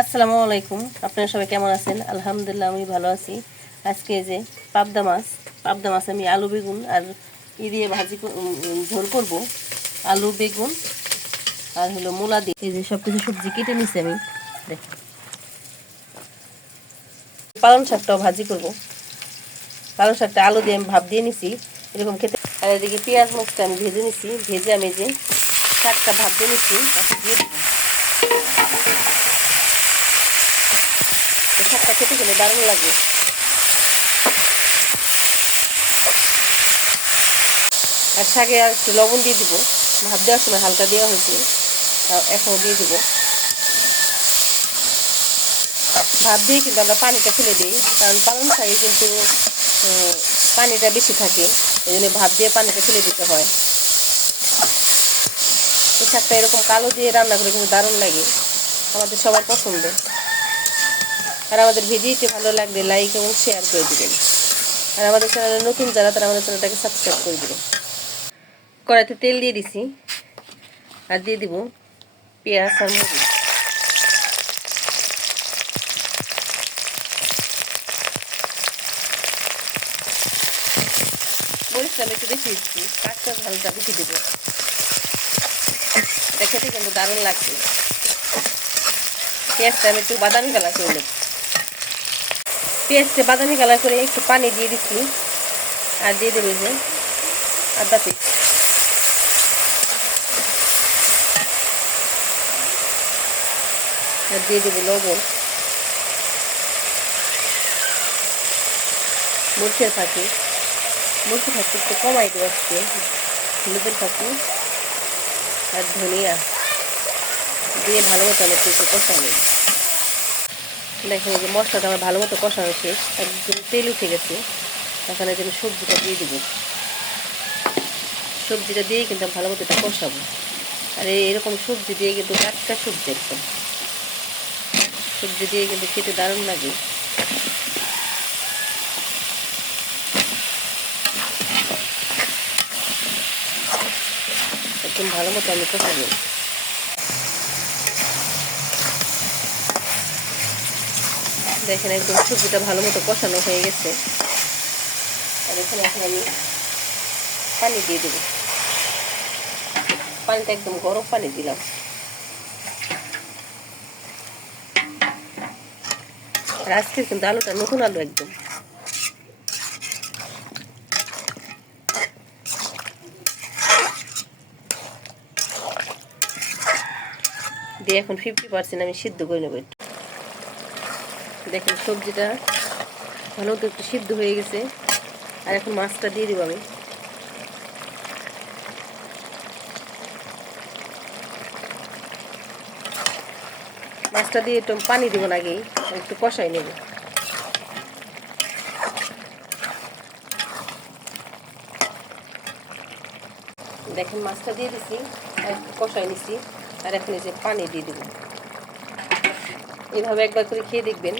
আসসালামু আলাইকুম। আপনারা সবাই কেমন আছেন? আলহামদুলিল্লাহ আমি ভালো আছি। আজকে যে পাবদা মাছ আমি আলু বেগুন আর দিয়ে ঝোল করব। আলু বেগুন আর হলো মূলা দিয়ে এই যে সব কিছু সবজি কেটে নিছি আমি। দেখেন, পালং শাকটাও ভাজি করব। পালং শাকটা আলু দিয়ে আমি ভাপ দিয়ে নিছি এরকম খেতে। আর এদিকে পেঁয়াজ মরিচটা আমি ভেজে নিছি, ভেজে আমি যে শাকটা ভাপ দিয়ে নিছি তাকে দিয়ে দিব। শাকটা খেতে খেলে দারুণ লাগে। আর শাকে আর একটু লবণ দিয়ে দিব, ভাত দেওয়ার সময় হালকা দেওয়া হয়েছে, এখনও দিয়ে দিব। ভাত দিয়ে কিন্তু আমরা পানিটা ফেলে দিই, কারণ পালং শাকে কিন্তু পানিটা বেশি থাকে, এই জন্য ভাত দিয়ে পানিটা ফেলে দিতে হয়। এই শাকটা এরকম কালো দিয়ে রান্না করে কিন্তু দারুণ লাগে, আমাদের সবার পছন্দ। আর আমাদের ভিডিওটি ভালো লাগলে লাইক এবং শেয়ার করে দেবেন। আর আমাদের চ্যানেলে নতুন যারা, তারা আমাদের চ্যানেলটাকে সাবস্ক্রাইব করে দেবেন। কড়াইতে তেল দিয়ে দিছি, আর দিয়ে দিব পেঁয়াজ আর মরিচ। মরিচটা আমি একটু বেশি দিচ্ছি, কাঁচা ঝালটা বেশি দেবো, এটা খেতে কিন্তু দারুণ লাগছে। পেঁয়াজটা আমি একটু বাদামি কালার করে নেব। পেঁয়াজটা বাদামি কালার করে একটু পানি দিয়ে দিচ্ছি, আর দিয়ে দেবো যে আদা পেস্ট, আর দিয়ে দেবো লবণ, মরিচের ফাঁকি একটু কমাই দেবো আজকে, হলুদের ফাঁকি আর ধনিয়া দিয়ে ভালো মতো আমি একটু কষাই নেব। দেখেন এই যে মশলাটা আমার ভালো মতো কষানো শেষ, একদম তেল উঠে গেছে। এখানে যে আমি সবজিটা দিয়ে দিব, সবজিটা দিয়ে কিন্তু ভালো মতো এটা কষাবো। আর এরকম সবজি দিয়ে কিন্তু টাটকা সবজি, একদম সবজি দিয়ে কিন্তু খেতে দারুণ লাগে। একদম ভালো মতো আমি কষাবো। দেখেন একদম সবজিটা ভালো মতো কষানো হয়ে গেছে। আর এখানে এখন আমি পানি দিয়ে দেবো, পানিটা একদম গরম পানি দিলাম। আর আজকের কিন্তু আলুটা নতুন আলু একদম। দিয়ে এখন 50% আমি সিদ্ধ করে নেবো একটু। দেখেন সবজিটা ভালো মতো একটু সিদ্ধ হয়ে গেছে। আর এখন মাছটা দিয়ে দিব আমি। মাছটা দিয়ে একটু পানি দিব না, আগেই একটু কষাই নেব। দেখেন মাছটা দিয়ে দিছি আর একটু কষাই নিছি। আর এখন এই যে পানি দিয়ে দিব। এইভাবে একবার করে খেয়ে দেখবেন,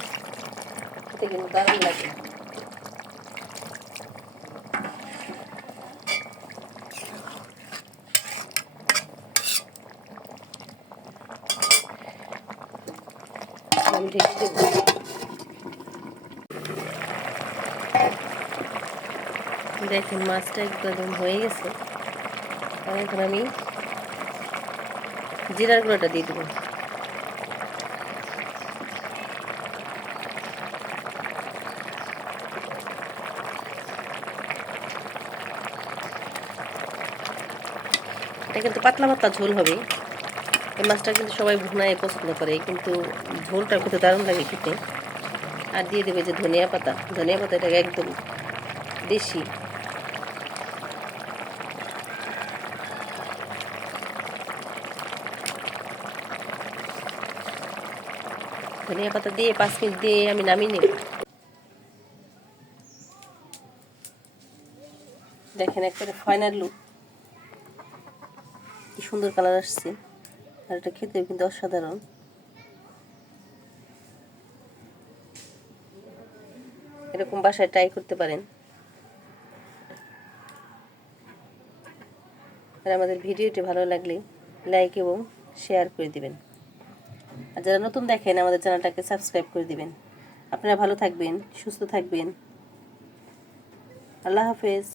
খেতে কিন্তু দারুণ লাগে। আমি ঢেকে দেবো। দেখেন মাছটা একদম হয়ে গেছে। আর এখন আমি জিরার গুঁড়োটা দিয়ে দেবো। এটা কিন্তু পাতলা পাতলা ঝোল হবে। এই মাছটা কিন্তু সবাই ভুনায় পছন্দ করে, কিন্তু ঝোলটা খেতে দারুণ লাগে খেতে। আর দিয়ে দেবে যে ধনিয়া পাতা, এটাকে একদম দেশি। ধনিয়া পাতা দিয়ে 5 মিনিট দিয়ে আমি নামিয়ে নেব। দেখেন একবারে ফাইনাল লুক, কি সুন্দর কালার আসছে। আর এটা খেতেও কিন্তু অসাধারণ। এরকম বাসায় ট্রাই করতে পারেন। আর আমাদের ভিডিওটি ভালো লাগলে লাইক এবং শেয়ার করে দিবেন। আর যারা নতুন দেখেন আমাদের চ্যানেলটাকে সাবস্ক্রাইব করে দিবেন। আপনারা ভালো থাকবেন, সুস্থ থাকবেন। আল্লাহ হাফেজ।